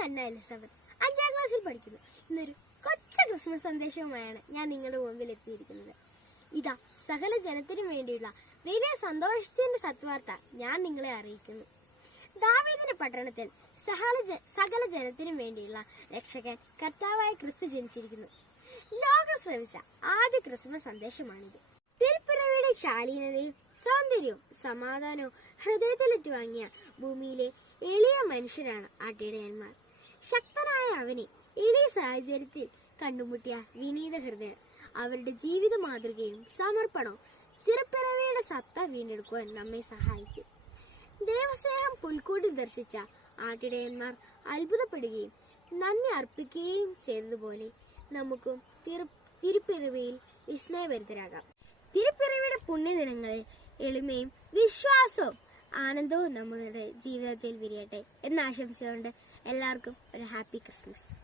Hannah Elizabeth, 5ാം ക്ലാസ്സിൽ പഠിക്കുന്നു. ഇന്നൊരു കൊച്ചു ക്രിസ്മസ് സന്ദേശവുമായാണ് ഞാൻ നിങ്ങളുടെ മുമ്പിൽ എത്തിയിരിക്കുന്നത്. ഇതാ സകല ജനത്തിനും വേണ്ടിയുള്ള വലിയ സന്തോഷത്തിന്റെ സത്വാർത്ത ഞാൻ നിങ്ങളെ അറിയിക്കുന്നു. ദാവീദിന്റെ പട്ടണത്തിൽ സകല ജനത്തിനും വേണ്ടിയുള്ള രക്ഷകൻ കർത്താവായ ക്രിസ്തു ജനിച്ചിരിക്കുന്നു. ലോകം ശ്രമിച്ച ആദ്യ ക്രിസ്മസ് സന്ദേശമാണിത്. തിരുപ്പിറവിയുടെ ശാലീനതയും സൗന്ദര്യവും സമാധാനവും ഹൃദയത്തിലേറ്റ് വാങ്ങിയ ഭൂമിയിലെ എളിയ മനുഷ്യരാണ് ആട്ടിടയന്മാർ. ശക്തനായ അവനെ എളിയ സാഹചര്യത്തിൽ കണ്ടുമുട്ടിയ വിനീത ഹൃദയർ അവരുടെ ജീവിത മാതൃകയും സമർപ്പണവും തിരുപ്പിറവിയുടെ സത്ത വീണ്ടെടുക്കുവാൻ നമ്മെ സഹായിക്കും. ദൈവസ്നേഹം പുൽക്കൂട്ടിൽ ദർശിച്ച ആട്ടിടയന്മാർ അത്ഭുതപ്പെടുകയും നന്ദി അർപ്പിക്കുകയും ചെയ്തതുപോലെ നമുക്കും തിരുപ്പിറവിയിൽ വിസ്മയഭരിതരാകാം. തിരുപ്പിറവിയുടെ പുണ്യദിനങ്ങളിൽ എളിമയും വിശ്വാസവും ആനന്ദവും നമ്മുടെ ജീവിതത്തിൽ വിരിയട്ടെ എന്ന് ആശംസിച്ചുകൊണ്ട് എല്ലാവർക്കും ഒരു ഹാപ്പി ക്രിസ്മസ്.